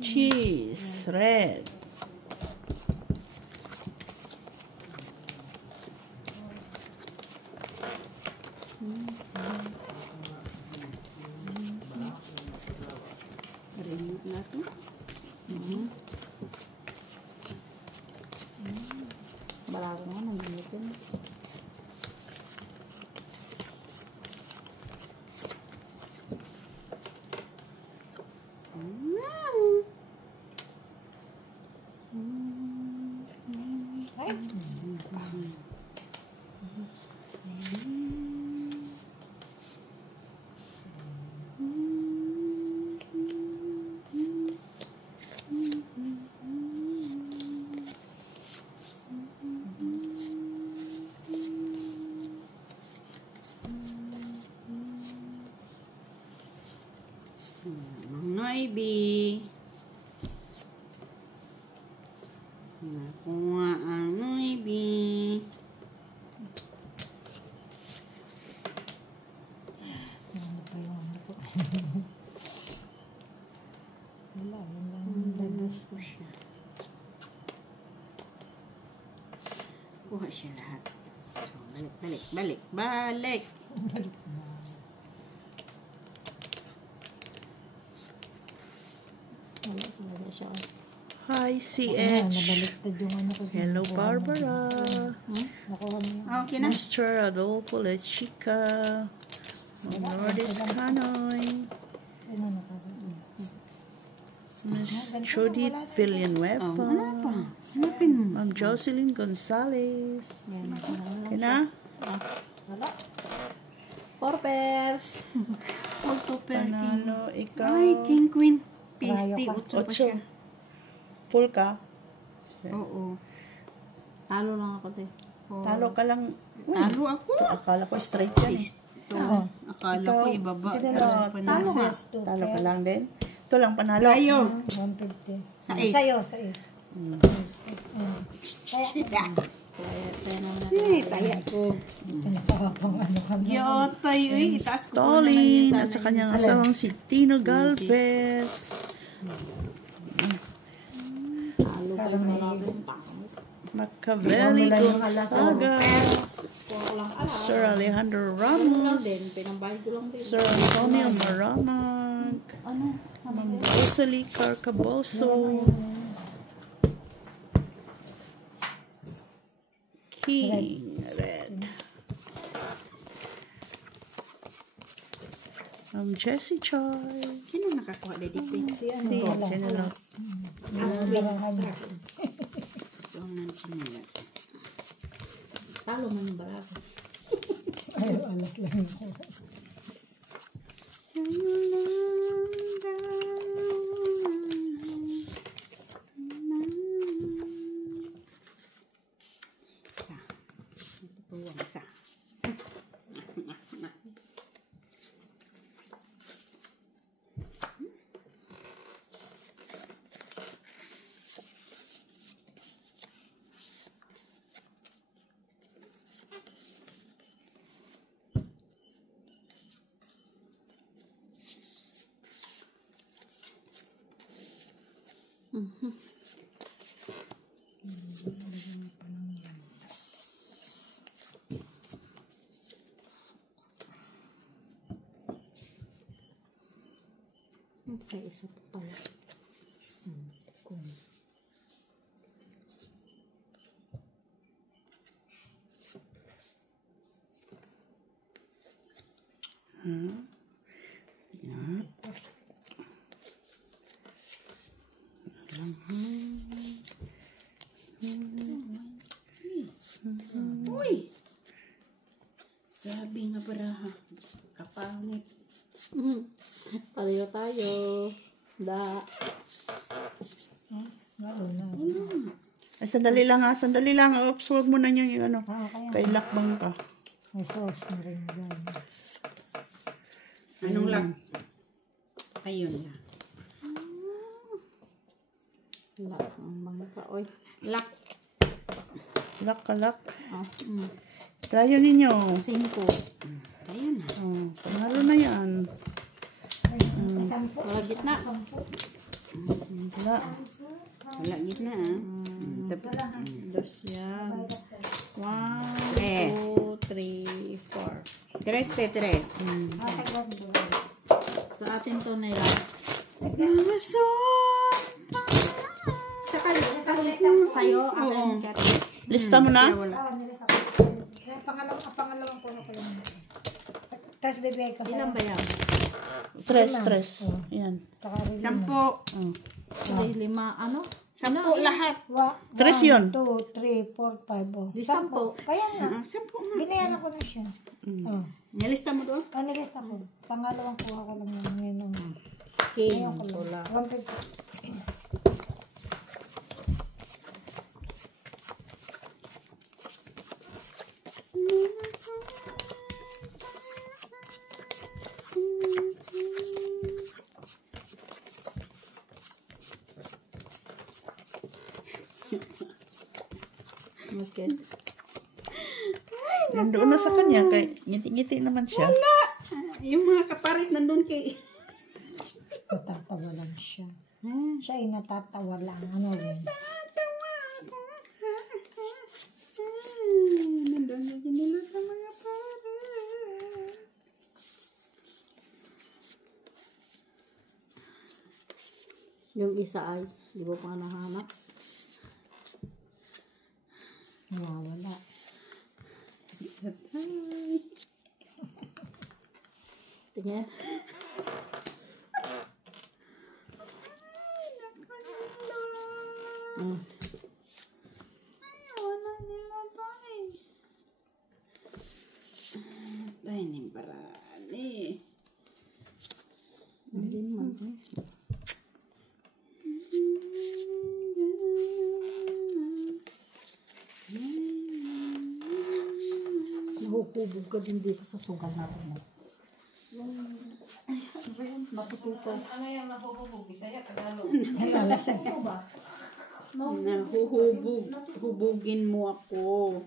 Cheese, red. Remote na ito. Balaro nga, nag-initin. Noibi. Nakuha ang Noibi. Ano pa yung ano ko? Wala, yun lang yung labas ko siya. Kuha siya lahat. So, balik. Wala talaga siya. Hi, Ayan, CH. nabaliktad yung ano ko. Hello, Barbara. Nakuha mo yung... Okay na. Mr. Adolfo Lechica. Lourdes Canoy. Ano nakaroon? Miss Judith Villanueva. Hanapin mo. Ma'am Jocelyn Gonzalez. Yan. Okay na? Wala. 4 pairs. Huwag 2 pairs. Panalo, ikaw. Ay, king, queen. Parayo Pasty. ka. 8 pa siya. Full ka? Oo. Talo lang ako, te. Talo ka lang. Talo ako. Akala ko straight yan eh. Ito. Akala ko ibaba. Talo ka. Talo ka lang din. Ito lang panalo. Tayo. 150. Sa is. Sa'yo. Taya ko. Pinakapang ano ka na. Yotay. Itaas ko Stalin at sa kanyang asawang si Tino Galvez. Talo pa yung natin. Machiavelli Gonzaga. Sir Alejandro Ramos. Pinambayad ko lang din. Sir Antonio Maramag. Ano? Ma'am Rosalie Carcaboso. King Red. Jessie Choi. Sino nakakuha na dito? Si ano? Si Wala. General. Barahan. Talo man yung barago. Ay, alas lang ako. Ito po yung isa. Sa isa pa pala. Uy! Grabe nga baraha. Kapangit. Pareho tayo. Da. Ay, sandali lang ha. Sandali lang. Oops, huwag mo na niyo yung ano. Kay lakbang ka. May sauce na rin dyan. Anong lang? Ayun na. Lak ang mga ka. Oy. Lak. Lak ka lak. Oh. Try yun ninyo. 5. Ayun na. Oh, panalo na yan. Walag gitna. Wala. Wala gitna ah. Dos yan. 1, 2, 3, 4. Tres, tres. Sa atin to nila. Sa'yo, akin, kat. Lista mo na? Pangalawang puno ko lang. Tapos bibigay ko Ilan ba yan? Tres. Yan. 10. Oh. 3, 5, ano? 10 lahat. Tres 1, yun. 2, 3, 4, 5. Oh. Di 10. Kaya nga. 10 nga. Binayan ako na siya. Oh. Nilista mo doon? Nilista ko. Pangalawang kuha ko lang yan. Ngayon. King. Ngayon ko lang. 150. Masket. Nandoon na sa kanya. Kay ngiti-ngiti naman siya. Wala. Yung mga kapares nandun kay... Natatawa lang siya. Siya ay natatawa lang. Ano rin? Nandun na din nila sa mga pares. Yung isa ay, di ba pa nahanap? Nawawala. Isa tayo. Tingnan. Tayo ng parani. Hindi man. Nahuhubog ka din dito sa sugal natin. Matututo. Ano yung nahuhubog? Bisaya, Tagalog. Nalalasag ko ba? Nahuhubog. Hubugin mo ako.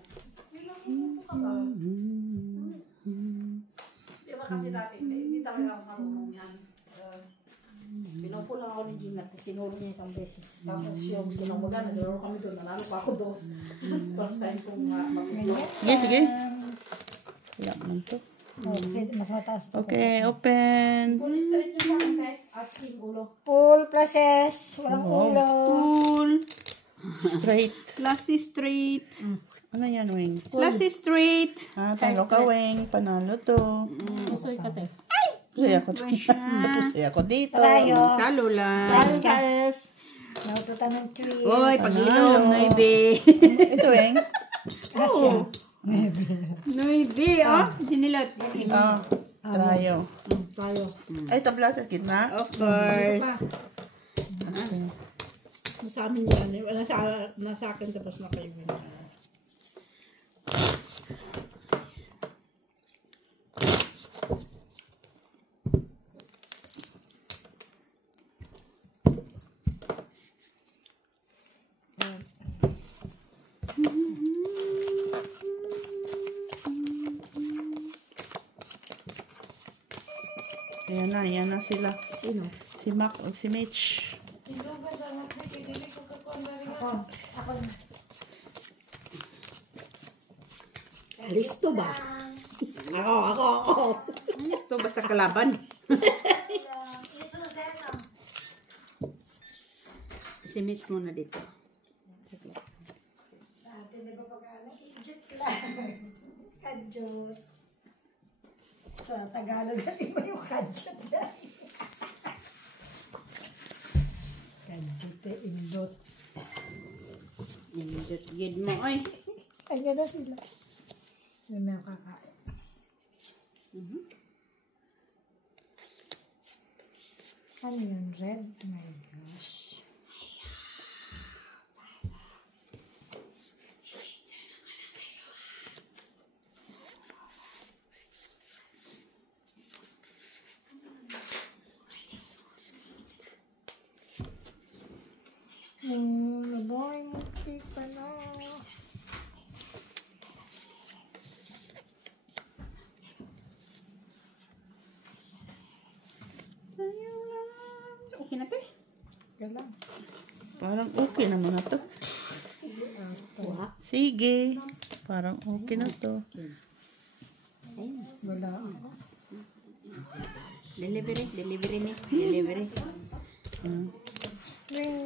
Di ba kasi dati, hindi talaga ako marunong yan. Pinupula ako ni Gina, sinuro niya isang beses. Tapos yung sinamugan, naglalaro kami doon, nanalo pa ako dos. First time kong mapupula. Sige, sige. Wala naman to. Okay, mas mataas to. Okay, open. Full straight yung parang kahit asking ulo. Full process. Walang ulo. Full. Straight. Classy straight. Ano yan, Wing? Classy straight. Talo ka, Wing. Panalo to. Usoy ka te. Pusay ako dito. Siya. Pusay ako dito. Tayo. Talo lang. Guys. Naututan ng tree. Oy, pag-ilom, noibe. Ito, Wing. Oo. Noibe, oh. Ginilot. Oh, trayo. Tayo. Ay, tabla sa gitna. Of course. Sa amin yan. Nasa akin tapos na kayo. Ayan na sila. Sino? Si Mac o si Mitch. Listo ba? Ako. Listo, basta kalaban. Si Mitch muna dito. Kadjot. Sa Tagalog, galing mo yung kadjot. Kadjot eh, indot. Indot gid mo, oy. Kanya na sila. Yun na kakain. Ano yun, red? Oh my gosh. Naboy mo pika na. Okay na to eh. Kailan? Parang okay naman na to. Sige. Parang okay na to. Wala ako. Delivery ni. Delivery.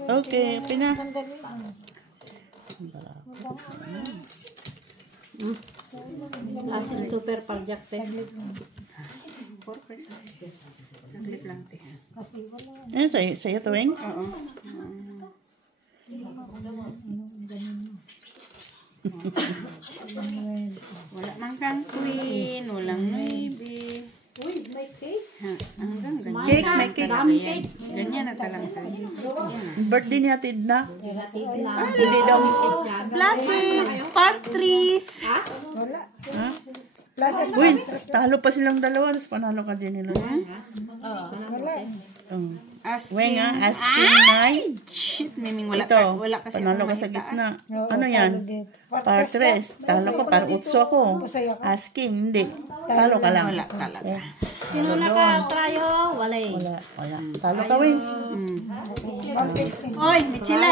Okay, pina. Sandali lang. Asis super paljak te. Saglit lang te. Kasi wala. Sa'yo to, Weng? Oo. Wala mang kang queen, walang maybe. Uy, may cake? Ha, hanggang ganyan. Cake, may cake. Dami cake. Ganyan na talang tayo. Birthday ni Atid na. Ah, Hindi daw. Glasses, partries. Wala. Ha? Classes Uy, talo pa silang dalawa. Tapos panalo ka din nila. wala. Weng asking night. Shit, miming wala Ito, wala kasi panalo akong ka sa maitaas. gitna. Oo, Ano yan? talo dito. Par 3. Talo ko, par 8 ako. Asking, hindi. Talo ka lang. Wala talaga. Sino na ka? Trayo, wala eh. Wala. Talo ka, Weng. Oy, Michila.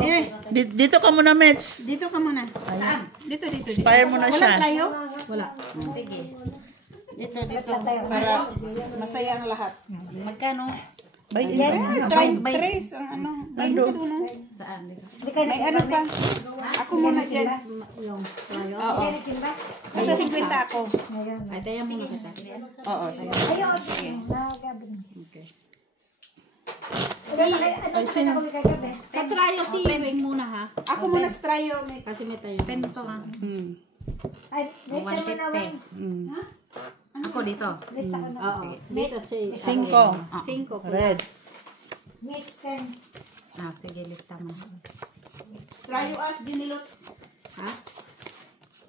Eh, Dito ka muna, Mitch. dito ka muna. Saan? Dito. Inspire mo na siya. Wala trayo? Wala. Sige. Dito. Para masaya ang lahat. Magkano? Bay, Tres ang ano. Nando. Saan? May Ano pa? Ako muna dyan. Oo. Nasa 50 ako. Ay, tayo muna kita. Oo, sige. Ayun. Nagabi. Sa trayo si Weng muna ha. Ako muna sa trayo. Kasi may tayo. Pento ha. Ay, next time na lang. Ako dito. Oo. Dito si 5. 5. Red. Next time. Ah, sige, lista mo. Trayo as dinilot. Ha?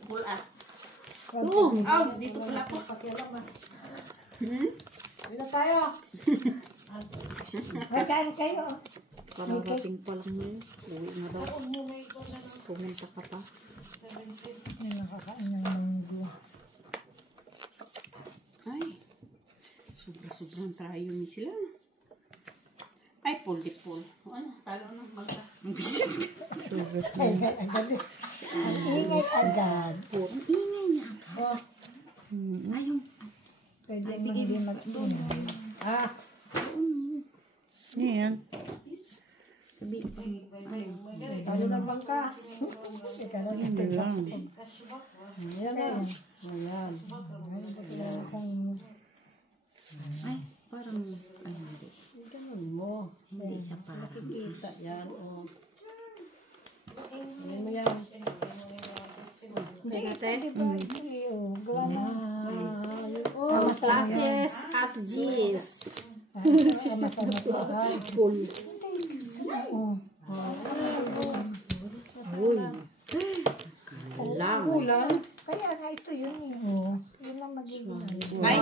Full as. Oo. Dito pala po. Dito tayo. Magkaan kayo. Kararating pa lang mo yun. Uwi na daw. Pumunta ka pa. Ay, nakakain ng munggo. Ay. Sobrang trayo ni sila. Ay, full. Ano? Talo na. Ay, agad. Ang ingay agad. Ingay niya. Ayun. Pwede mo hindi mag-ingay. Yan. Sabi pa. Talo na bangka. Ika lang Hindi lang. Ay, parang, ay, hindi. Hindi siya parang. Hindi natin. Gawa na. Oh, classes as G's. Kulang. Kaya nga ito yun eh. Yun lang magiging. Ay,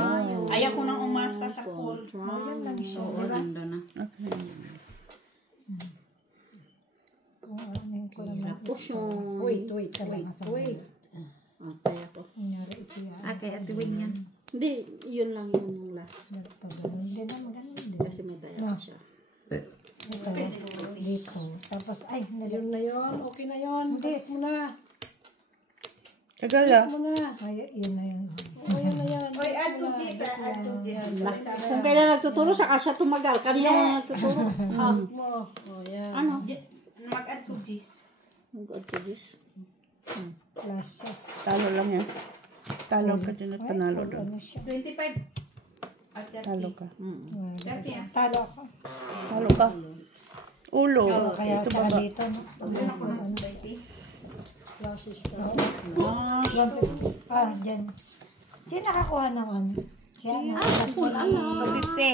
ayaw ko nang umasta sa call. Yun lang siya. Oo, nandun na. Tapos yung... Wait. Tayo ko. Nangyari ito yan. Ah, kay Ate Wing yan. Hindi, yun lang yung last. Ito, ganun. Hindi naman ganun din. Kasi may daya No. siya. Ito, dito. Tapos, ay, Yun na yun. Okay na yun. Hindi. Tapos mo na. Kagala. Mo na. Ay, yun na yun. O, yun na yan. Oy, add to this. Add to this. Saan kayo na nagtuturo? Saka siya tumagal. Kanina na nagtuturo. O, yan. Ano? Mag-add to this. Mag-add to this. Classes. Talo lang yan. Talo ka dyan at panalo doon. Ano siya? 25. At 30. Talo ka. 30 ah. Talo ako. Talo ka. Ulo. Kaya Ito saka baba. dito. No? Classes ka. Dyan. Siya nakakuha ng ano? Siya na. Papipe.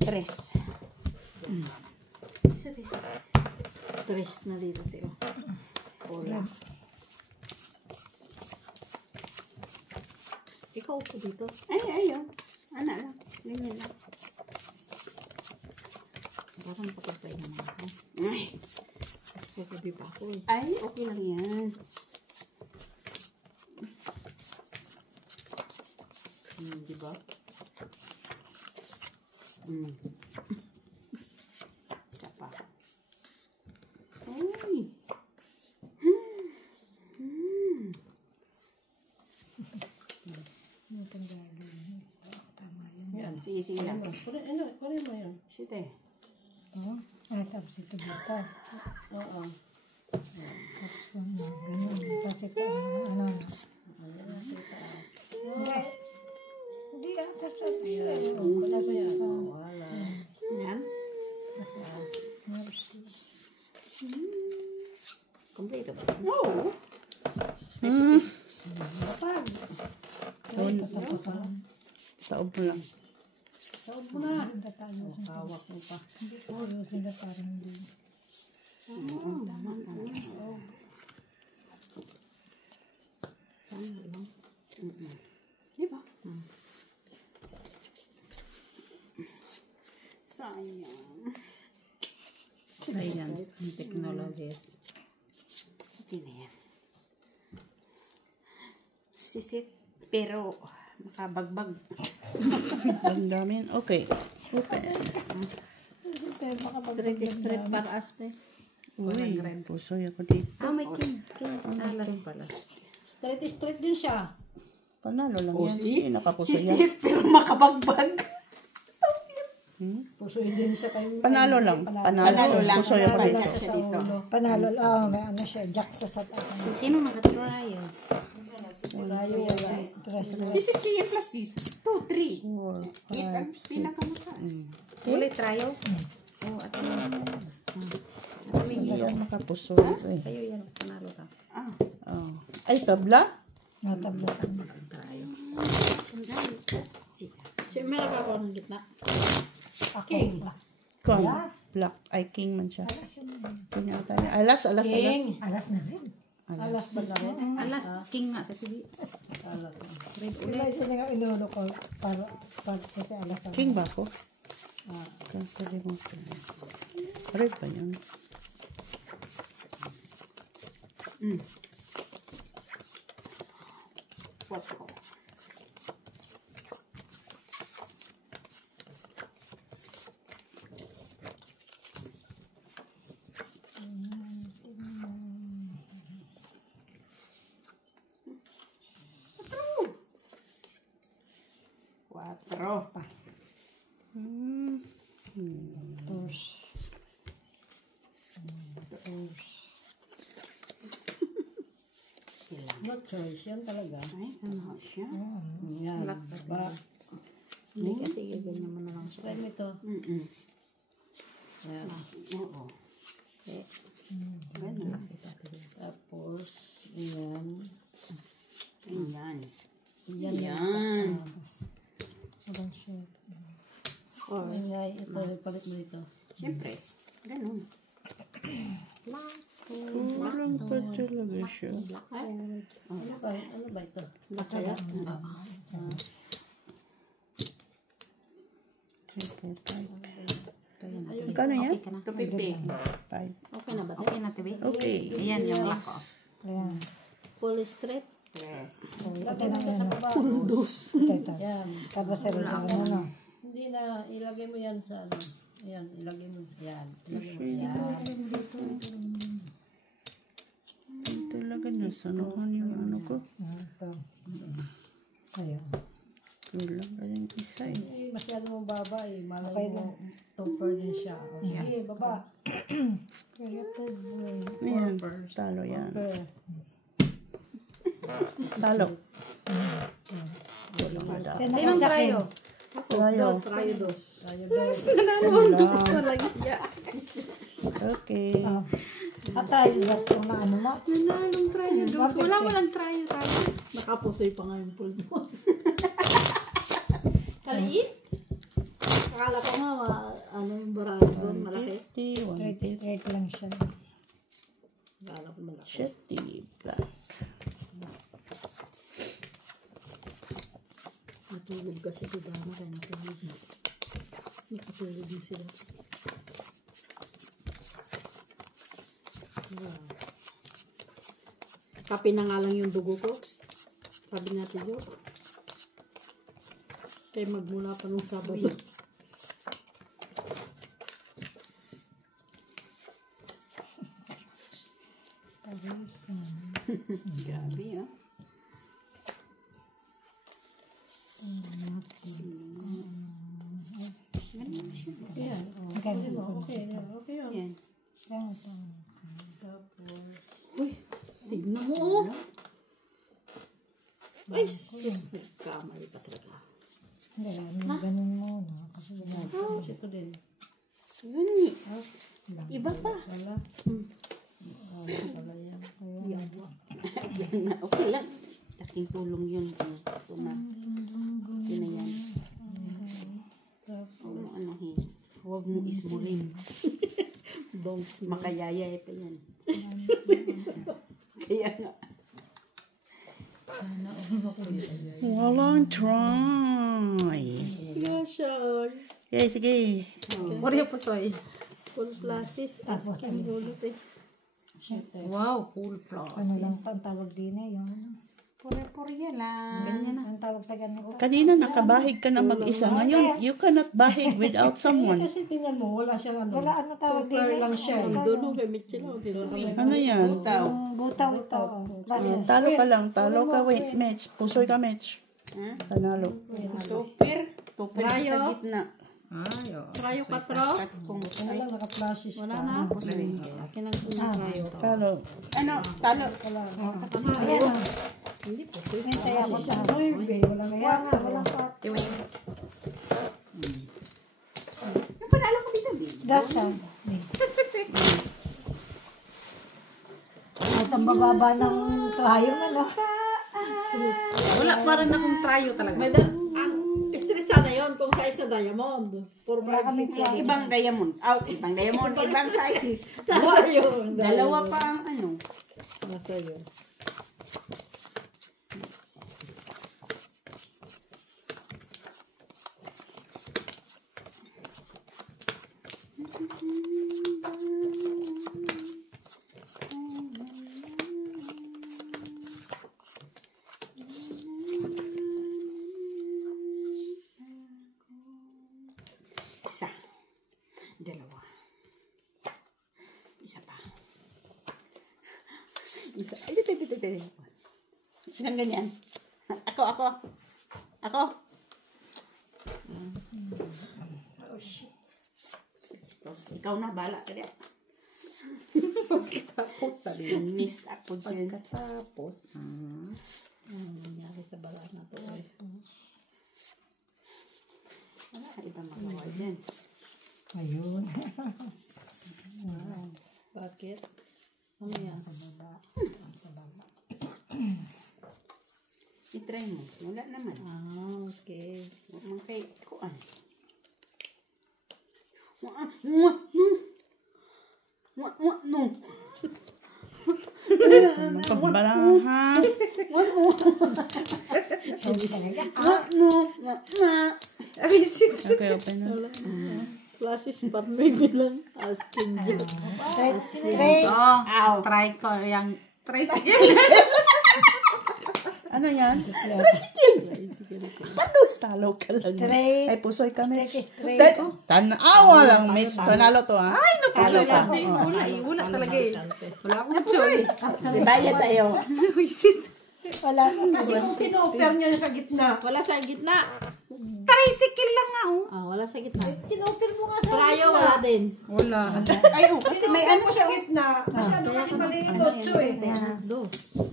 Tres. Tres na dito, Teo. Wala. Ikaw upo dito. Ayun. Ano lang. Ganyan lang. Parang pakasay naman ako. Ay. Kasi kagabi pa ako eh. Ay, okay lang yan. Di ba? Sapa. Uy. Ano itong gagawin? Tama yun. Yan, sige lang. Kunin mo yun. Site. Oo. Tapos ito dito. Oo. Tapos ganun. Tapos ito, ano. Hindi ata tapos yun. Wala ba yan? Wala. Yan. Tapos, Kompleto ba? No! Taob mo lang. Saod mo na. hindi tayo. Hawak mo pa. Hindi ko sila parang hindi. Di ba? Sayang. Ayan, ang technologies. Okay na yan. Sisit, pero makabagbag. Ang dami. Okay. Open. Straight para aste. Uy, pusoy ako dito. May king. Alas pala. Straight din siya. Panalo lang Oh, yan. see? Hindi nakapusoy yan. Sisit, pero makabagbag. Pusoy din siya kayo. Panalo lang. Panalo lang. Pusoy ako Sabay dito. na siya dito. Panalo, may ano siya, jack sa taas. Sino naka-trials? Sisit kaya plus 6. 2, 3. 4, 8 ang pinakamataas. Ulit trial? Oo, at Hindi yan makapusoy. Eh. kayo yan. Panalo ka. Ah, Oh. Ay, tabla? Natablo ka. Tayo. sandali. Sige. Siya meron pa ako ng gitna. King. Con. Black. Ay, king man siya. King ata niya. Alas. King. Alas na rin. Alas ba na rin? Alas, king nga sa TV. Sila isa na nga inulo ko para kasi alas na. King ba ako? Kakalimutan. Red ba yun? Quatro. Cuatro. Dos. No choice yan talaga. Ay, ano siya? Yan. Ba? Hindi kasi ganyan mo na lang siya. Try mo ito. Yan. Oo. Eh, Ganun. Tapos, yan. Ayan. Yan. Ayan. Walang shirt. Yan. Ito, palit mo dito. Siyempre. Ganun. Walang pa talaga siya. Ano ba ito? Lakaya? kaya na. Magkano yan? Okay ka na. Tupipi. 5. Okay na ba ito? Okay na, TV. Okay. Ayan yung lock ko. Ayan. Full straight. Yes. Ito na yan. Puldos. Ito. Yan. Tapos ano. Hindi na, ilagay mo yan sa ano. Ayan, ilagay mo. Yan. Ilagay mo. Yan. Talaga nasanuhan yung ano ko. Ito. Ayun. Kulang ka yung isa eh. Eh, masyado mong baba eh. Malay Okay mo, topper din siya. O, sige, baba. Kaya ito. Ayan. Talo yan. Topper. Talo. Walang ada. Sinong trayo? Tayo. Rayo dos. Okay. Atay, gusto na ano mo. Nanalong trayo. Walang trayo. Nakapusoy pa nga yung pulmos. Kaliit? Akala ko nga, ano yung barang doon, malaki. 50, 150. Straight lang siya. Akala ko malaki. Shetty black. Natulog kasi si Dama kaya natulog na. Nakatulog din sila. Wow. Kape na nga lang yung dugo ko. Sabi natin Jo. Kaya magmula pa nung Sabado. Grabe, ah. Okay yun. Yan. Uy, tignan mo, oh. Ay, sus, nagkamali pa talaga. Ganun mo, no? Kasi Oh, ito din. Yun, iba pa. Wala. Wala yan. Yan na, okay lang. Taking tulong yun. Ito na. Ito na yan. Ano, huwag mo ismulin. Makayaya ito yan. Kaya nga. Walang try. Gasyon. Okay, sige. Pareho po, soy. Full plasis. Asking bulot eh. Wow, full ano plasis. lang ang tawag din eh, yung Pure-pure lang. Ganyan na. ang tawag sa ganito. Kanina nakabahig ka na mag-isa. Ngayon, you cannot bahig without someone. Kasi tingnan mo, wala siyang ano. Wala ano tawag din eh. lang siya. Doon, kay Mitchell. Ano yan? Butaw. Butaw ito. Basis. Talo ka lang. Talo ka. Wait, match. Pusoy ka, match. Panalo. Tupir. Tupir sa gitna. Trayo 4. Kung Wala, naka-plasis. Wala na. Akin ang trayo. Talo. ano, talo. Ayan. Hindi po. Hintay ako sa walang kaya nga, walang part. Panalo ko dito, babe. Gasa. At ang bababa ng tuhayong ano. Wala, parang akong trayo talaga. Ang stress sana yun kung size na diamond. 4, 5, 6, Ibang diamond. Out, ibang diamond, ibang size. Nasa yun. Dalawa pa ang ano. Nasa yun. Isa. Dalawa. Isa pa. Isa. Ay, dito. Isang ganyan. Ako. Oh, shit. Ikaw na, bala ka diyan. Pagkatapos, sabi yun. Miss ako dyan. Pagkatapos, nangyari sa bala na to eh. Wala ka ibang magawa dyan. Ayun. Bakit? Ano yan? Sa baba. Sa baba. I-try mo. Wala naman. Ah, okay. Huwag mong kay kuan. No. Pambaraha. Okay, open na. Classes pa maybe lang. Asking you. Straight. Try ko yung tricycle. Ano yan? Talo ka lang. Straight. Ay, pusoy ka, match. Straight. Tanawa lang, match. Panalo to, ha? Ay, napalo ka. Wala talaga eh. Wala akong choice. Bayad tayo. Wala ka. Kasi kung tinoper niya sa gitna. Wala sa gitna. Tricycle lang nga oh. Ah, wala sa gitna. Tinoper mo nga sa Trayo, wala din. Wala. Ay, kasi may ano sa gitna. Masyado kasi mali yung lotso eh.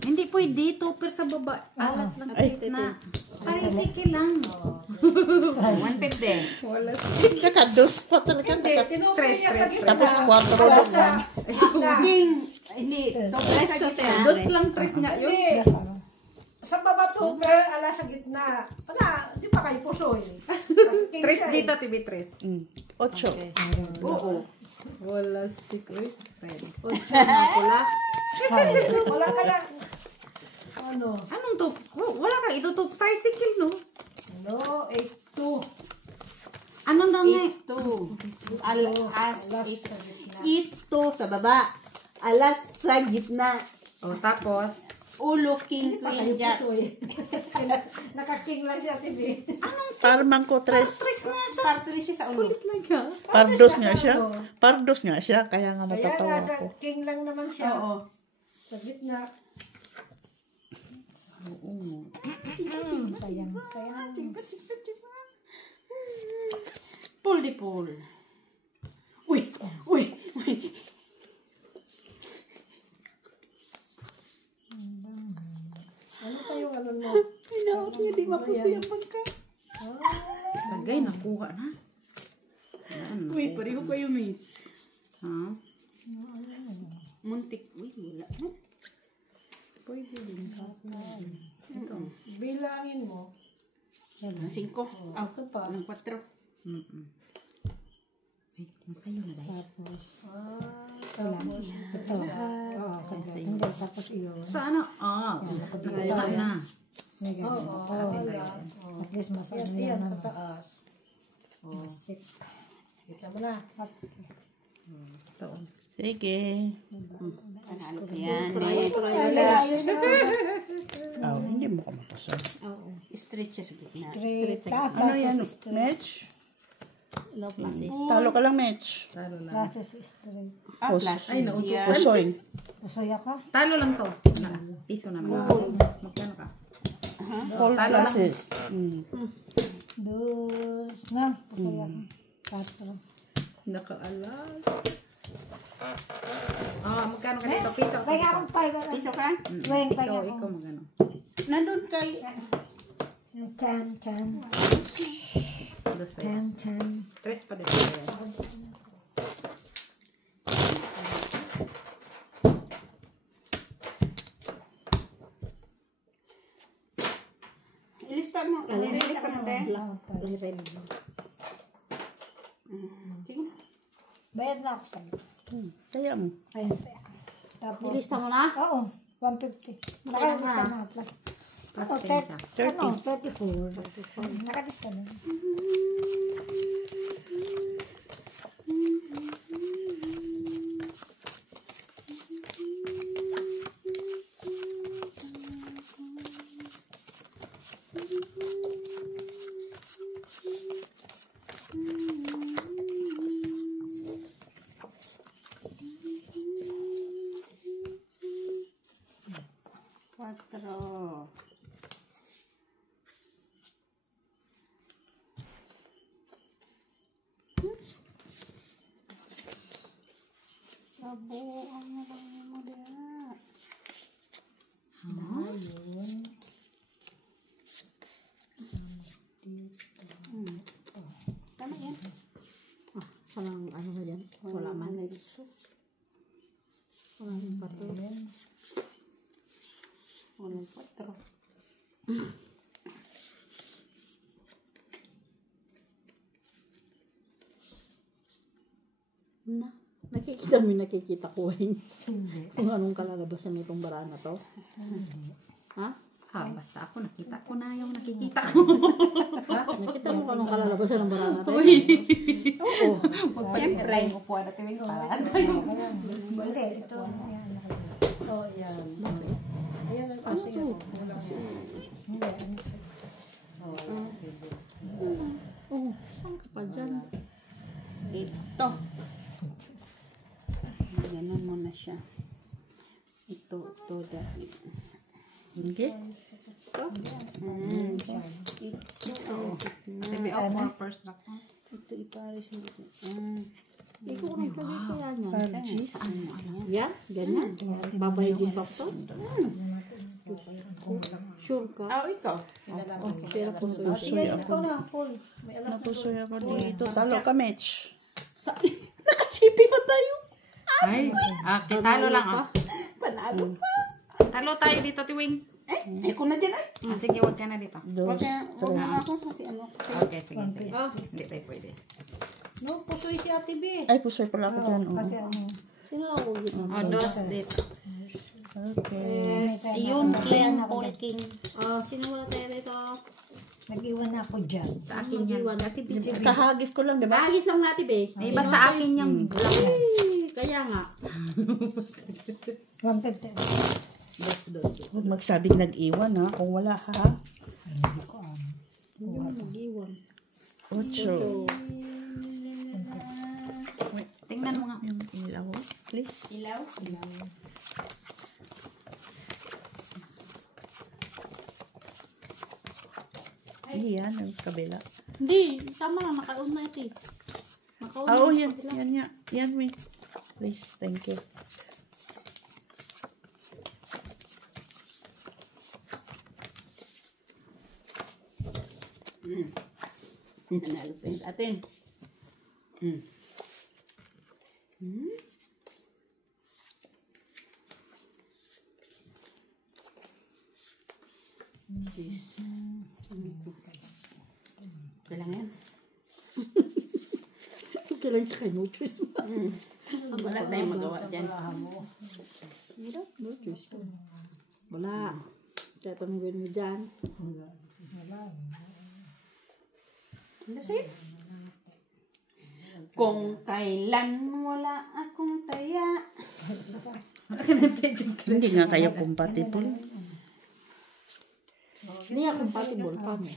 Hindi pwede. Topper sa baba. Alas lang sa gitna. Tricycle lang. 150. Wala. Nakados pa talaga. Tinoper niya sa gitna. Tapos 4 lang. Hindi. Topres sa gitna. Dos lang tres nga yun. Sa baba tupper, ala sa gitna. Wala, di ba kayo pusoy? Tres dito, TV tres. 8. Oo. Wala stick. Uy, red. Ocho na pula. Wala ka lang. Ano? Anong to? Wala ka. Ito to tricycle, no? Ano? 8-2. Anong daw na? Ito. Ito sa baba. Alas sa gitna. O, tapos? Ulo, king, queen, jack. Nakaking lang siya, TV. Parang ko 3. Partly siya sa ulo. Pardos nga siya. Kaya nga Kaya natatawa nga, sa ko. king lang naman siya. Oo. Sa gitna. Oo. Sayang, sayang. Pull di pull. Uy! Uy! Uy! Ano kayong ano mo? Pinaot niya, di mapuso yung pagka. Tagay, nakuha na. Uy, pareho kayo, mates. Ha? Muntik. Uy, wala na. Pwede din. Ito. Bilangin mo. 5. Ah, Ito pa. ng 4. Ay, masayo na dahil. Tapos, Tapos, ito. Hindi, tapos iyon. sa ano? Nakuha na. May ganun. At least mas ano yan naman. Kataas. Masik. Kita mo na. Ito. Sige. Panalo ko yan. Oh, hindi mo ka mapasok. Straight siya sa gitna. Straight. Ano yan? Match? Talo ka lang, match. Talo lang. Classes straight. Ah, Pus- plus Ay, nauto siya. Pusoy. Pusoy ako. Talo lang to. Piso na lang. Magkano ka? All Talo lang. classes. Dos. Na, pusoy ako. Tatlo. Nakaalas. Magkano ka dito? Piso. Pwede akong five. Piso ka? Pwede Ikaw, ako. ikaw magano. Nandun kay... Chan, chan. Dos ay. Chan, chan. Tres pa din. Ilista mo. Ilista mo, te. Sige na. Bayad na ako sa'yo. Kaya mo. Ayun. Tapos, Ilista mo na? oo, 150. Nakalista na. Plus, Plus oh, 10 ano, 34. Nakalista na. Quatro. Nabuang na lang mo diya. Ayun. Tama yan. Walang ano ba yan? Wala man. Walang pato. Walang 4. Na, nakikita mo yung nakikita ko kung anong kalalabasan nitong bara na to? Ha? Basta ako nakita ko na yung nakikita ko. Ha? Nakita mo kung anong kalalabasan ng bara natin? Oo. Siyempre. Upuan na tiwing para. Hindi, ito. Oh, yan. Ayan ang kasi ako. Hindi, ano siya. Oh, saan ka pa dyan? Ito. Ganun mo na siya. Ito. Hindi. Sabi ako, first rock. Ito ipares mo dito. Ikaw ang pwede kaya niyan. Pargis. Yan, ganyan. Babayagin pa ito. Sure ka? Ikaw. Pero kung Pusoy ako. Ikaw na, Paul. Napusoy ako dito. Talo ka, match. Nakashipping pa tayo. Ay, talo lang ah. Panalo pa. Talo tayo dito, Tiwing. Ko na dyan ay. Sige, huwag ka na dito. Huwag na ako kasi ano. Okay, sige. Hindi tayo pwede. No, pusoy si Ate B. Ay, pusoy pala ako dyan. Kasi ano, Sino ako dito? Dos dito. Okay. Yun, King, Paul King. Sino wala tayo dito? nag-iwan na ako dyan. Sa akin yan. Kahagis ko lang, di ba? Hagis lang natin, be. Eh, basta akin yung kaya nga. 150. Huwag magsabing nag-iwan, ha? Kung wala, ha? Mag-iwan. 8. Tingnan mo nga. Yung ilaw, please. Ilaw? Yan, ang kabila. Hindi, tama lang. Naka-on na ito. Naka-on na. Oo, yan. Yan nga. Yan, may. Please, thank you. Nanalo pa yun atin. Cheese. Kailangan yan. Kailan ka no choice mo. Wala tayong magawa dyan. Hirap, no choice ka. Wala. Kaya tanongin mo dyan. Kung kailan wala akong taya. Hindi nga kayo compatible. Hindi nga compatible pa mo.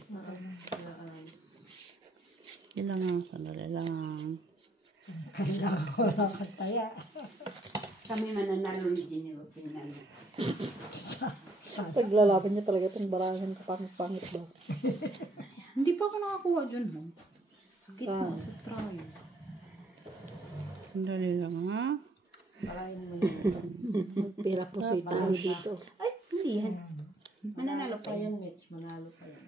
Kailangan, sandali lang. Kailangan ko lang kataya. Kami mananalo ni Ginero. Tingnan mo. Paglalaban niya talaga itong barangan kapangit-pangit ba? Hindi pa ako nakakuha dyan, no? Sakit Ah. mo sa try. Sandali lang, ha? Pira po sa Italy dito. Ay, hindi yan. Mananalo pa yan. Manalo pa yan.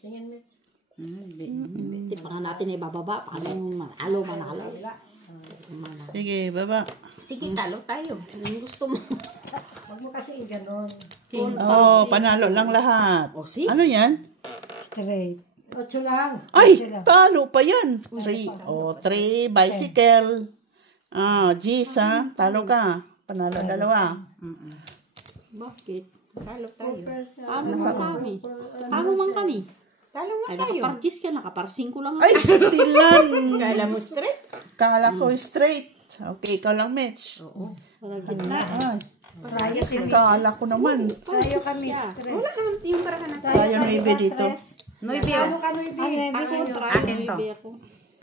Tingin, Mitch. Hindi pa nga natin ibababa. Paano manalo. Sige, baba. Sige, talo tayo. Anong gusto mo? Huwag mo kasi ganon. Oh, panalo lang lahat. Ano yan? Straight. 8 lang. Ay, talo pa yan. 3. Oh, 3, bicycle. Ah, G's, ha? Talo ka. Panalo dalawa. Bakit? Talo tayo. Tamo man kami. Tamo man kami. Talo nga Ay, tayo. nakapartis ka. Nakaparsing ko lang ako. Ay, stilan. Kala mo straight? Kala ko straight. Okay, ikaw lang, Mitch. Wala gitna. Ay, Tayo kami. kala ko naman. Tayo kami. Straight. Wala naman yung barahan natin. Tayo maybe dito. Noibi, Ano ka, Noibi? Akin to. Ako.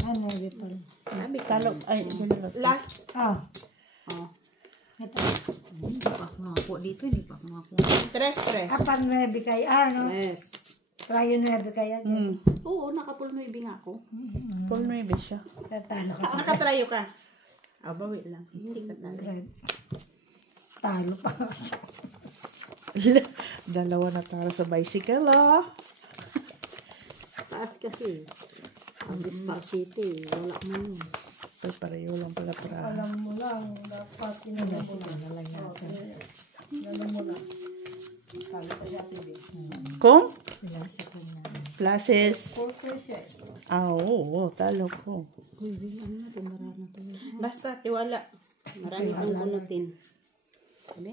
Ano, Noibi pala. Talo. Ay, dalawa. Last. Ah. Oh. Ito. Hindi pa ako nakakuha dito. Hindi pa ako nakakuha. Tres. Apan 9 kayo. Ano? Yes. Tayo 9 kayo. Oo, nakapulnoy nga ako. Full maybe siya. Talo ka. Nakatrayo ka. Bawi lang. Hindi ka talo. Talo pa. Dalawa na tara sa bicycle, ah. Taas kasi. Ang Dispar City. Wala mo yun. Ay, pareho lang pala para. Alam mo lang. Dapat pinala mo lang. Alam mo lang. Kung? Classes. Oo, talo ko. Uy, bilang natin. Marami tayo. Basta, tiwala. Marami kang bunutin. Ano?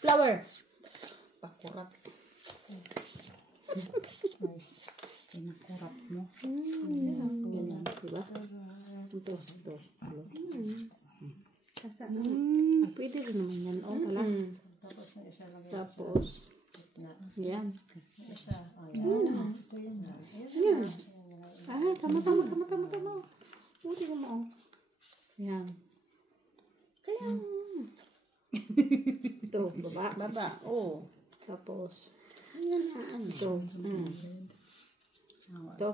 Flower. Pakurat. Pinakurat mo. Ganyan, diba? Ito. Pwede rin naman yan. O, pala. Tapos, yan. Yan. Ah, tama. Pwede ko mo. Yan. Kaya, ito, baba. Baba. Oh. Tapos, Yan na. ito. Ito.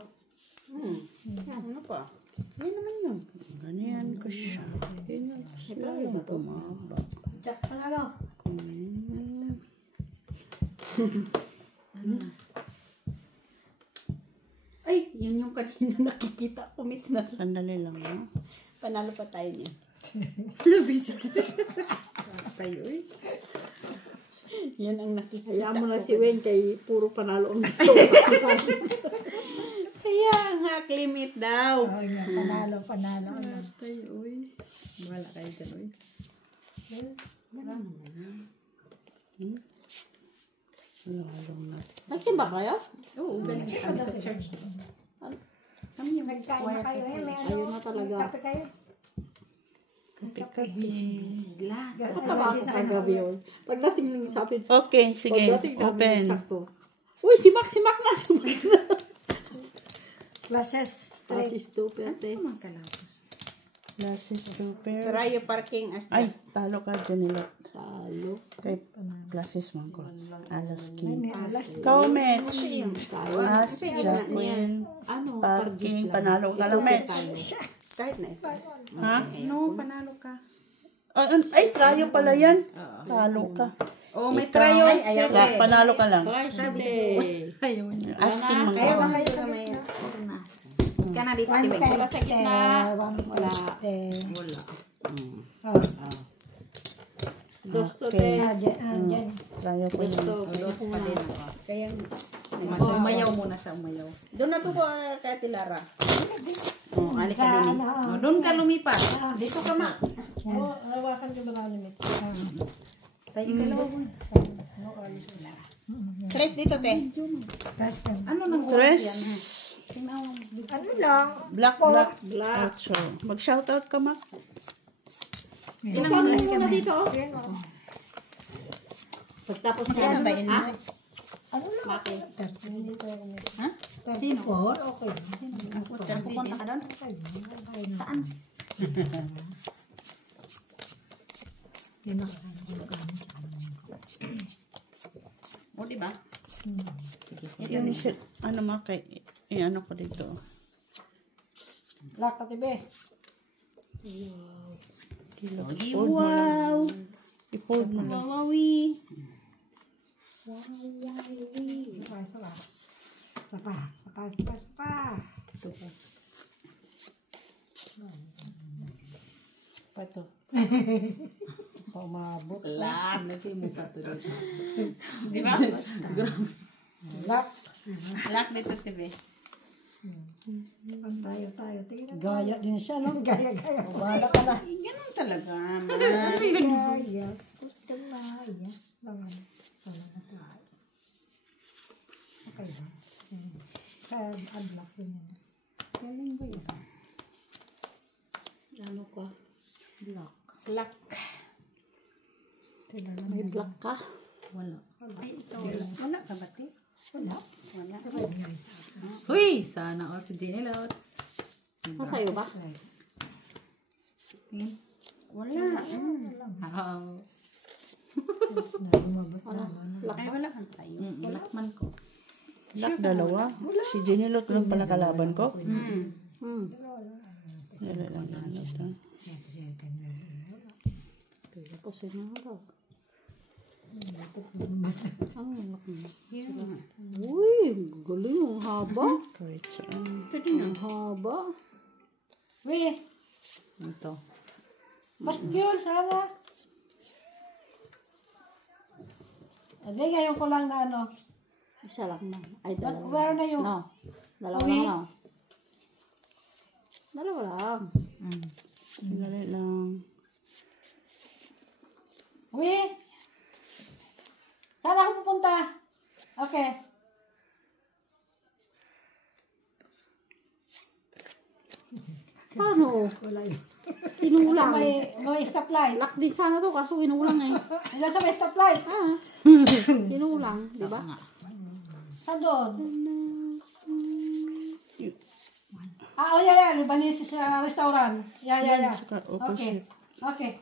Yan, ano pa? Yan naman yun. Ganyan ko siya. Ito, ba ito? Jack panalo. Ay, yun yung kanina nakikita ko. Mitch na sa Sandali lang, no? panalo pa tayo niya. Tayo eh. Yan ang nakikita Hayaan mo na ko. si Wayne kay puro panalo ang gusto. Kaya nga, limit daw. Oh, yan. Panalo. Ano? Tayo, uy. Wala kayo dyan, uy. Lalong na. Nagsimba kayo? Oo, galing sa kami sa church. Kami yung Nagkain na kayo. May ano? Ayaw na talaga. Kape kayo. Kapi-kapi. Patapasok ka gabi yun. Pagdating ng sabi, Okay, sige. pagdating namin Open. sakto. Uy, si Mac na. Classes straight. Asis to, perte. Magkalapos. Glasses, 2 pairs. Try parking as Ay, talo ka, Janilot. Talo. Kay glasses man ko. Alas Ay, may king. alas. Ikaw, Mitch. Talo. Alas, Jacqueline. Ano? Parking, panalo ka lang, Mitch. kahit na ito. Ha? No, panalo ka. Ay, trayo pala yan. Talo ka. Oh, may Ikaw, trayo. panalo ka lang. Ayaw niya. Asking man Ayaw ko. lang kayo sa gitna. Ka na dito, One Tibig. wala sa gitna. One peste. Wala. Oh. Dos to Okay. te. Diyan. Trayo ko Dos yun. to. Dos pa din ako. Kaya, Umayaw muna siya, umayaw. Doon na to ko kay Ate Lara. Oh, ali ka din. Oh, doon ka lumipat. Dito ka ma. Oo, hawakan ko ba ni Mit? Tayo ka lang. Tres dito, te. Tapos kan. Ano nang Tres. oras yan, ha? Ano lang. Black. Ocho. Mag-shoutout ka, ma. Ilang oras ka na dito? pagtapos Ano ba na, yun? Ano lang. bakit? 30 dito. Ha? 34. Okay. Pupunta ka doon? Saan? Yun ako. O, diba? Yan, ano ma, kay, ano ko dito. Laka, tibe. Wow. I-fold mo lang. Wawawi. Sapa. Ito. Pumabot. Lak. Nagsimuka to doon. Diba? Lak. Lak dito, Steve. Tayo. Tingnan. Gaya din siya, no? Gaya. Wala ka na. Ganun talaga. Gaya. Gusto maya. Okay ba? Sa adlock yun. Galing ba yun? Ano ka? Black. Lak. May black ka? Wala. Ay, ito. Wala ka ba, te? Wala. Wala. Huy! Sana all si Jenny Lots. Sa'yo ba? Wala. Oo. Lumabas na. Ay, wala kang tayo. Lakman ko. Black dalawa. Si Jenny Lot lang pala kalaban ko. Wala lang ano to. Kaya ko siya na araw. Uy! Galing ang haba. Kahit saan. Ang haba. Weh, Ito. mas cute sana. Hindi, ngayon ko lang na ano. Isa lang na. Ay, dalawa. Meron na yung... No. Dalawa Uwi. lang. Dalawa lang. Dali lang. Weh, saan ako pupunta? Okay. Paano? Wala yun. Inulang. May stoplight. Lock din sana to kaso inulang eh. Nasa may stoplight. Ah. Inulang, di ba? Saan doon? Ah, oh, yeah. Libanese sa restaurant. Yeah. Saka Okay. opposite. Okay.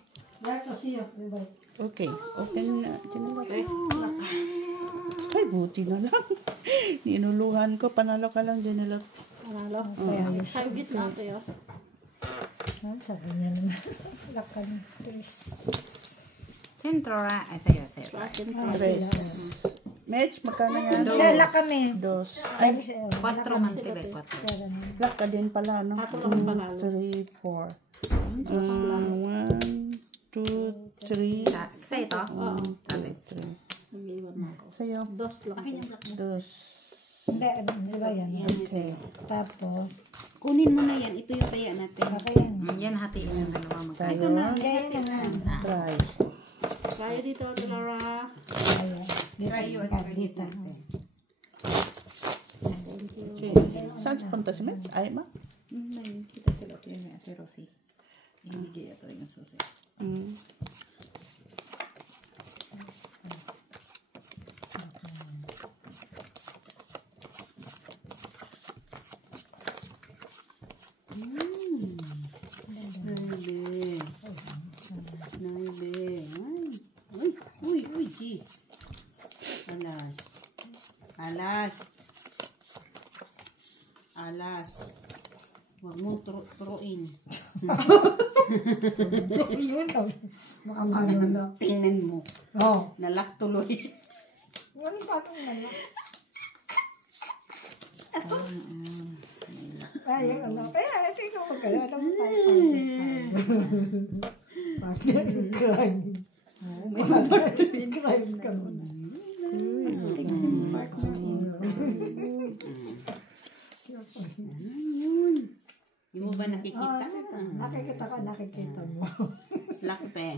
Yeah, to see you. Bye. Okay. Open na. Jenny Lot. Ay, buti na lang. Ninuluhan ko. Panalo ka lang, Jenny Lot. Panalo. Sa gitna kayo. Sabi niya naman. Lakan. Please. Centrora. Ay, sa'yo. Tres. Mitch, magkano yan? Lala kami. Dos. Ay, 4 man, Tibig. 4. black ka din pala, no? Ako lang panalo. 3, 4. 1, 2, 3. Sa ito? Oo. Sabi. 3. Nag-iwan na ako. Sa'yo. Dos lang. Dos. Hindi, di ba yan? Okay. Tapos, Kunin mo na yan. Ito yung taya natin. baka yan. Yan, hatiin ng dalawa magkano. Tayo. Hindi, yan na. Try. Tayo dito, Laura. Ayan. Dito. Saan punta si Mitch? Ay, ma? Kita sila ito yung Ate Rosie. Hindi ito yung susi. Alas. Alas. Alas. Huwag mong turuin. Yun daw. Baka manulo. Tingnan mo. Oh. Nalak tuloy. Ano pa itong nalak? Ay, ano. Kaya, tingnan mo kayo. Ano mo tayo? Partner crime. May partner crime ka mo na. Hindi mo ba nakikita? Nakikita mo. Lakte.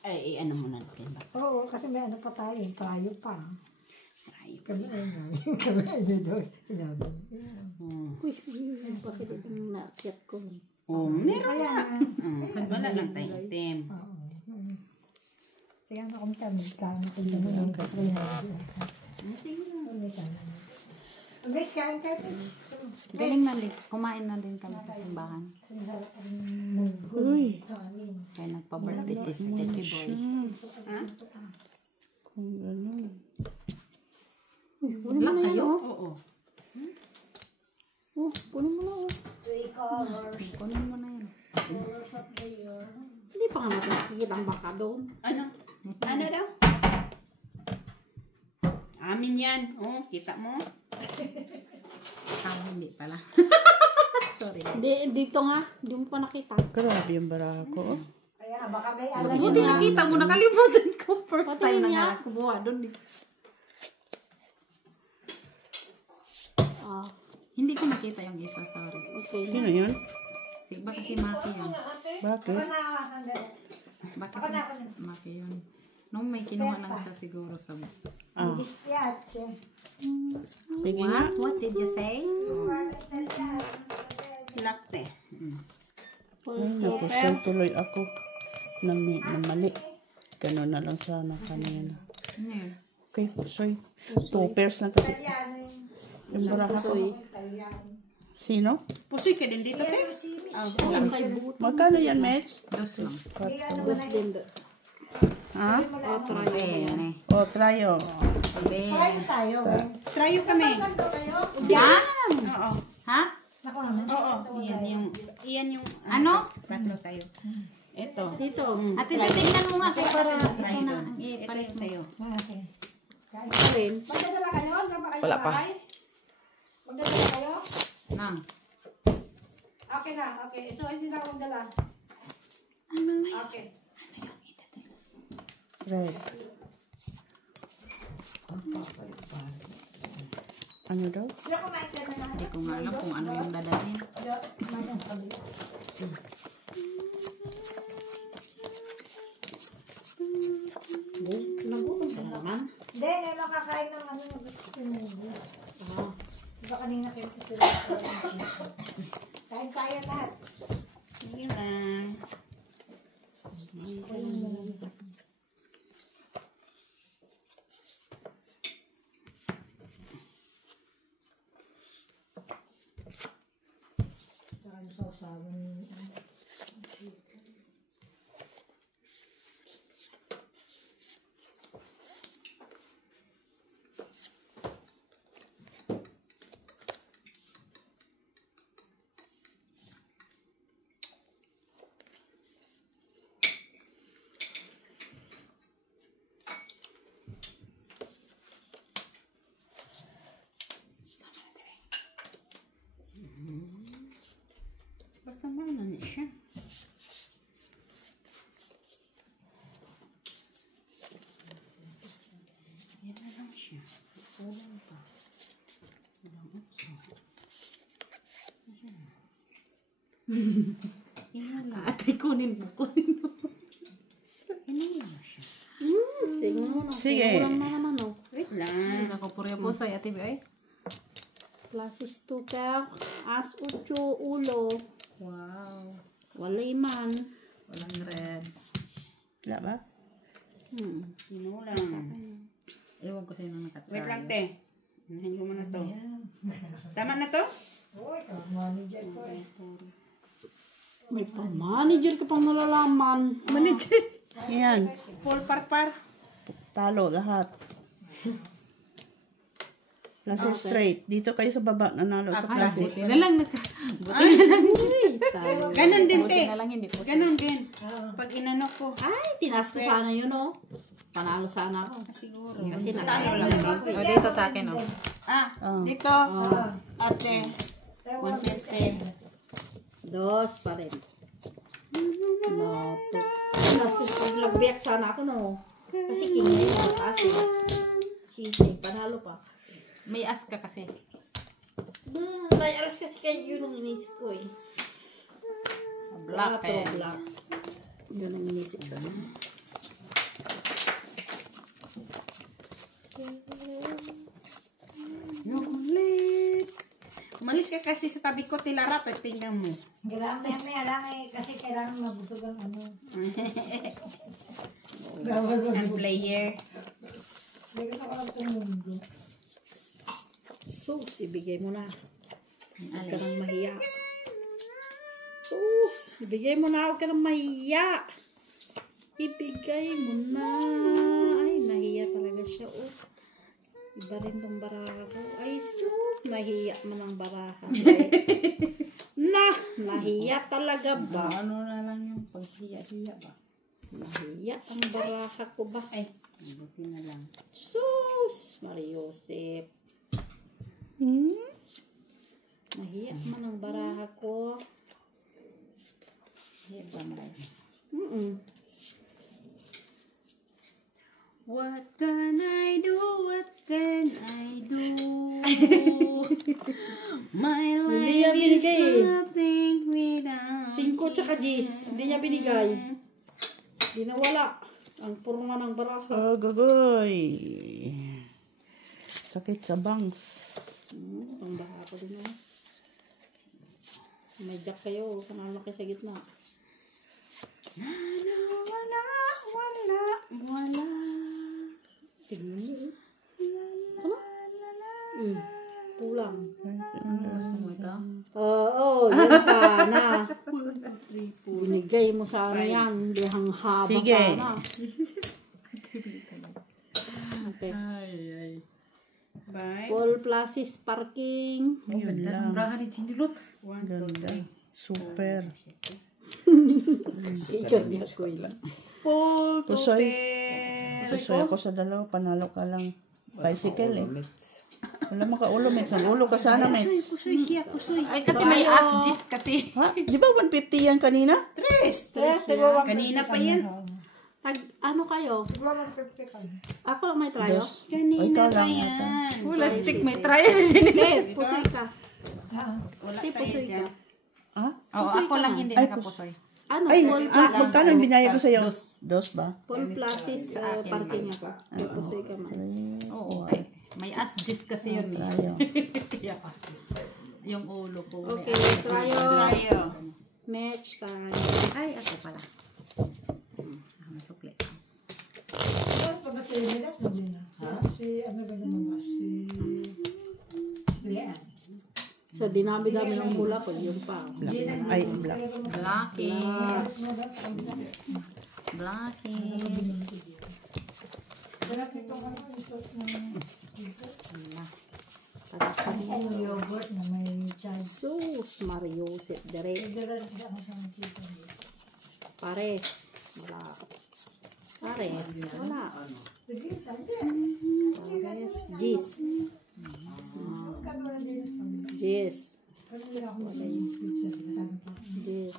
Ay, ano mo natin ba? Oo, kasi may ano pa tayo. Tayo pa. Ay, Kami ay dito. Sinabi. Uy, bakit itong naakyat ko? oh, meron na. Wala lang tayong item. Oo. Sige na kung kami ka. Nakita mo lang kasi Mix, kain kayo. Galing na din. Kumain na din kami sa simbahan. Uy. Kaya nagpa-birthday si Teddy Boy. Kung gano'n. Wala kayo? Oo. Oh, punin mo na. Oh. Kunin mo na yun. Hindi pa nga natin nakikita ang baka doon. Ano? Ano daw? Amin yan. Oh, kita mo? Hindi pala. Sorry. Dito nga, hindi mo pa nakita. Grabe yung baraha ko. Kaya baka may alam Buti nakita mo, nakalimutan ko. First time na nga kumuha doon. Ah, Hindi ko nakita yung isa, sorry. okay. Sino yun? Baka si Maki yan. Bakit? Baka si Maki yun. Nung may kinuha lang siya siguro sa... Ah, Dispiace. sige nga. What did you say? Lakte. Full Ay, napusol tuloy ako ng mali. Ganun na lang sana kanina. Ano yun? Okay, pusoy. 2 pairs lang kasi. Yung baraha ko. Sino? Pusoy ka din dito, te? Magkano yan, Mitch? Dos lang. Dos din. Ha? Bene. O, tryo. Bene. Tayo. Tryo kami. Yan! Oo. Ha? Ako naman. Oo. Iyan yung Ano? Tatlo tayo. Ito. Dito. Ate, titignan mo nga kay para ito Try na. doon. Ito yung sa'yo. Okay. Alin? Magdadala kayo? Wala pa. Magdadala kayo? Nang. Okay na. Okay. So, hindi na akong dala. Okay. Red. Ano daw? Sino kumain ka na? Hindi ko nga alam kung ano yung dadalhin. Nagutom ka naman. Hindi, ngayon lang kakain ng ano yung gusto mo. Diba kanina kayo gusto kain tayo lahat. Sige lang. Saka yung sausawan. Basta mauna na siya. Yan na lang siya. Kulang pa. Kulang utso. Yan na lang. Ate, kunin mo. Kunin mo. Yan na lang siya. Tingnan mo na. Sige. Kulang na naman, oh. Wait lang. Nakapurya po sa ate, ay. Plasis tuker, as ucho, ulo. Wow. Walay man. Walang red. Wala ba? Sinulang. Ewan ko sa'yo nang nakatry. Wait lang, te. Unahin ko muna to. Tama na to? Uy, manager ko eh. May pa-manager ka pang nalalaman. Manager. Yan. Paul Parpar. Talo lahat. Klase straight. Dito kayo sa baba, nanalo sa klase. Buti na lang. Buti na lang. Ganon din, Buti te. na lang hindi po. Ganon din. Pag inano ko. Ay, tinaas ko sana yun, oh. Panalo sana ako. Siguro. Kasi Talo lang. O, dito sa akin, o. Dito. Ate. 150. Dos pa rin. No, to. Tinaas ko pag nagbiyak sana ako, no. Kasi king na yun. Kasi, cheating. Panalo pa. May as ka kasi. May aras kasi kayo yun ang inisip ko, eh. Black eh. Black. Yun ang inisip ko. Yung ulit. Umalis ka kasi sa tabi ko, Tilara, tingnan mo. Kailangan may alang kasi kailangan mabusog ang ano. Ang player. Hindi ko na tumundo. Sus, ibigay mo na. Huwag ka nang mahiya. Sus, ibigay mo na. Huwag ka nang mahiya. Ibigay mo na. Ay, nahiya talaga siya. Oh. Iba rin tong baraha ko. Ay, sus, nahiya mo ng baraha. Nahiya talaga ba? Ano na lang yung paghiya-hiya ba? Nahiya ang baraha ko ba? Ay, Buti na lang. sus, Mariosep. Nahiya man ang baraha ko. Hiya ba mo? What can I do? What can I do? My Hindi niya life is binigay. nothing without 5 tsaka G's. Hindi niya binigay. Hindi nawala. Ang puro nga ng baraha. Oh, gagoy. Sakit sa bangs. Ang baraha ko din naman. May jack kayo. Kanalaki sa gitna. Wala. Tignan mo. Ano? Kulang. Gusto mo ito? Oo, yan sana. Binigay mo sana yan. Hindi haba Sige. sana. Okay. Bye. Paul Placis Parking. Yun lang. Braha ni Chinilot. Ganda. Super. Ikan niya ko ilan. Paul, Pusoy. Pusoy ako sa dalawa. Panalo ka lang. Bicycle eh. Wala mo ka ulo, Mets. Ang ulo ka sana, Mets. Pusoy. Ay, kasi may as gist kasi. Ha? Di ba 150 yan kanina? Tres, Kanina pa yan. Ano kayo? 150 kayo. Ako lang may trayo? Kanina pa yan. Wala stick, may try si Chinilot. Eh, pusoy ka. Wala Hindi, pusoy ka. Ha? Oo, ako lang hindi Ay, nakapusoy. Ano? Ay, Paul Placis. magkano yung binayad ko sa'yo? Dos ba? Paul Placis Parking ako. May pusoy ka man. Oo, ay. May as gist kasi yun. Tayo. Yeah, as gist. Yung ulo ko. Okay, trayo. Tayo. Match time. Ay, ako pala. Masukli. Pa ba si Milas? Si ano ba naman? Si Leanne. Sa dinami-dami ng hula ko, yun pa. Ay, black. Blacky. Blacky. Yung yogurt na may chai. Sus, Mariosep. Direct. Pares. Wala. Pares. Wala. Pares. Gis. Gis. Gis.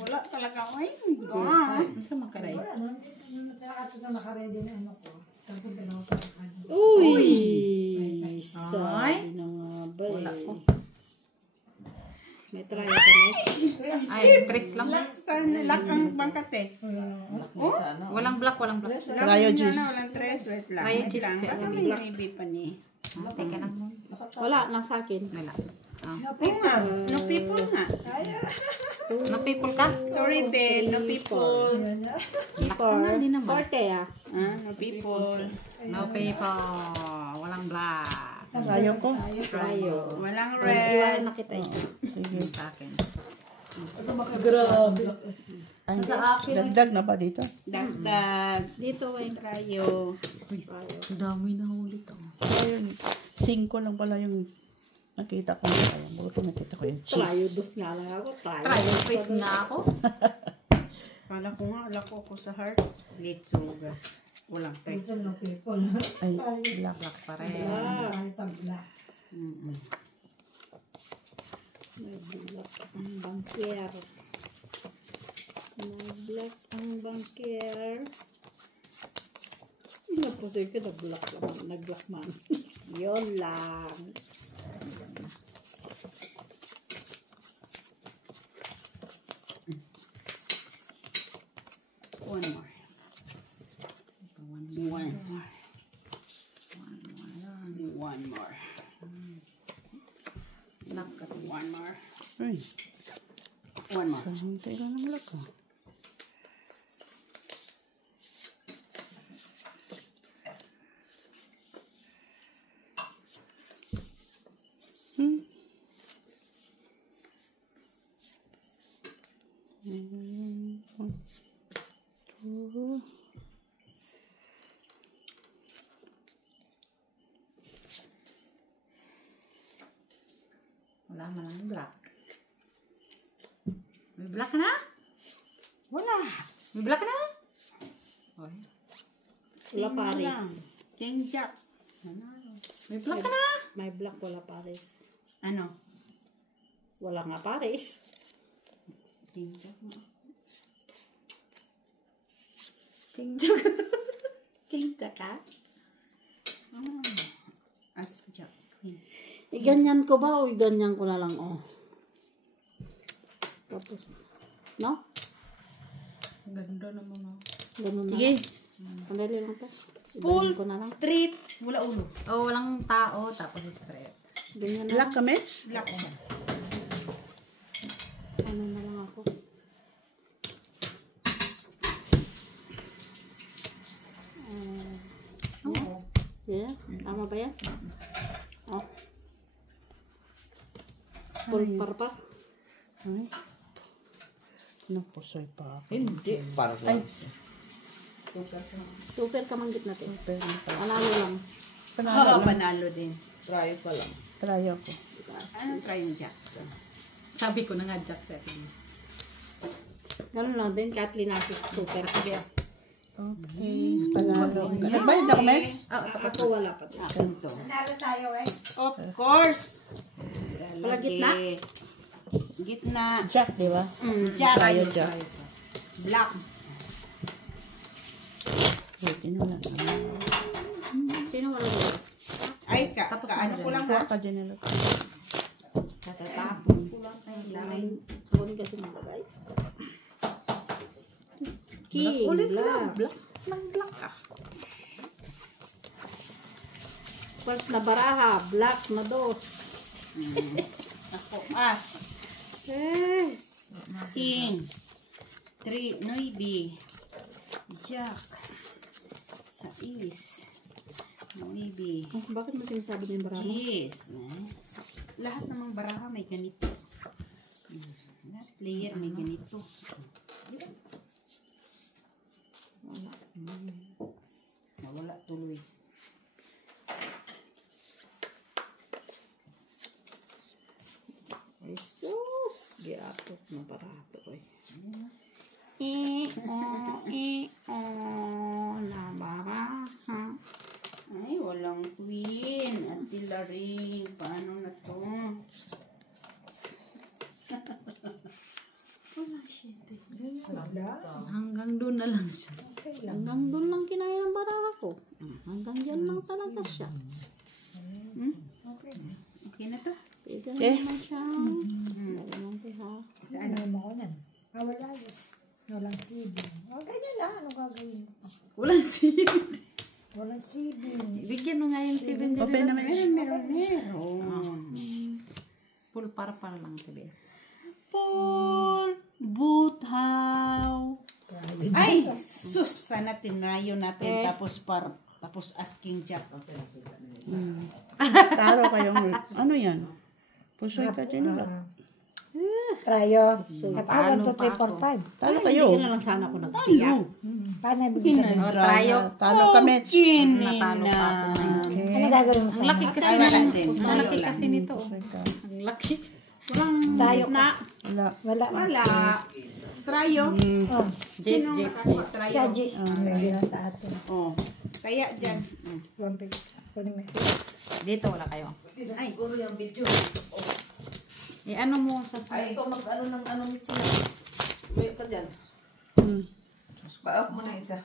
Wala talaga ko eh. Ano sa makaray? Nakaready na ano ko. Tapos dalawa pa ano. Uy! Sabi na nga ba eh. May try ka next. Ay, tres lang. Lak ang bangkat eh. Walang black, walang black. Tayo juice. Walang tres. Wait lang. Tayo Wait juice. lang. Baka may maybe pa ni. Teka lang mo. Wala, nasa akin. Wala. Oo nga. No people nga. No people ka? Sorry, Ted. No people. Keeper. Hindi naman. Forte ah. No people. No people. Walang black. Tayo ko. Trayo. Walang Iwan red. na kita isa. Sige. Sa akin. Grabe. Ay, dagdag na ba dito? Dagdag. Dito ay trayo. Ang dami na ulit. Ayun, 5 lang pala yung nakita ko. Ayun, buti nakita ko yung Trayo cheese. dos nga lang ako. Trayo face nga ako. Kala ko nga, alako ko sa heart. Litsugas. Walang taste. Gusto ng people. Ay, black. Black pa rin. Kahit ang black. May black ang bangker. May black ang bangker. Napusoy ko na black naman. Nag-black man. Yun lang. One more. One more. Nakat. One more. Ay, One more. hintay ka ng black. Wala man ang black. May black na? Wala. May black na? Oy. Wala Paris. King Jack. May black na? May black, wala Paris. Ano? Wala nga Paris. King Jack. King Jack. King Jack, ha? As Jack. Queen. Iganyan ko ba o iganyan ko na lang, oh? Tapos, no? Ganda naman, oh. Ganun na. Sige. Sandali lang to. Full Iganyan ko na lang. street. Wala ulo. Oh, walang tao. Tapos straight. Ganyan na Black lang. ka, Mitch? Black. Ano na lang ako. Yeah? Tama ba yan? Oh. Full parpa. Ay. Napusoy pa ako. Hindi. Ay, Super kamanggit natin. pero Analo lang. Oo, panalo din. try ako. Anong try yung Jack? Sabi ko na nga Jack. Ganun lang din. Kathleen Asis. Super. Sige. Okay, panalo. Nagbayad ako, Mitch? Ako wala pa. Ganito. Naro tayo eh. Of course. Wala gitna? Gitna. Jack, di ba? Jack. Tayo, Jack. Black. Wait, wala. Sino wala gitna? Ay, kaano ko lang ha? Ka-general. Katatapon ko lang tayo line. Ako din kasi nalagay. King. Black. Black. Black ah. First na baraha. Black na dos. Ako, as. King. 3, 9. Jack. 6. 9. Oh, bakit mo sinasabi na yung baraha? Yes. Lahat namang baraha may ganito. Lahat player may ganito. Wala. Nawala tuloy. Jesus. Giatot ng baraha to. Na baraha. Ay, walang queen. Artillery. Paano na to? Hanggang doon na lang siya. Hanggang doon lang kinaya ng baraha ko. Hanggang dyan lang talaga siya. Okay na to? Pwede na naman siya. Dali lang to ha. Ano mo ko yan? Wala yun. Walang sibing. O, ganyan lang. Ano gagawin mo? Walang seed. Walang sibing. Bigyan mo nga yung 7 dyan. Open naman. Meron. Full para lang sabi. Full buthaw. Ay, sus, sana tinayo natin tapos asking Jack. Taro kayong, ano yan? Pusoy ka, general. Trayo. At 1, 2, 3, 4, 5. Talo kayo. Hindi na lang sana ako nagtiyak. Paano bigyan ka? Trayo. Talo kami. Natalo pa ako. Ano gagawin mo Ang laki kasi ang laki kasi nito. Ang laki. Tayo Na. Wala. Wala. Trayo. Oh, Jess. siya, G. Hindi na sa atin. Oh. Kaya dyan. Kunin mo. Dito wala kayo. Ay, siguro yung video. Ano mo sa Ay, ikaw mag-ano ng ano, Mitzi. Wait ka dyan. Baak mo na isa.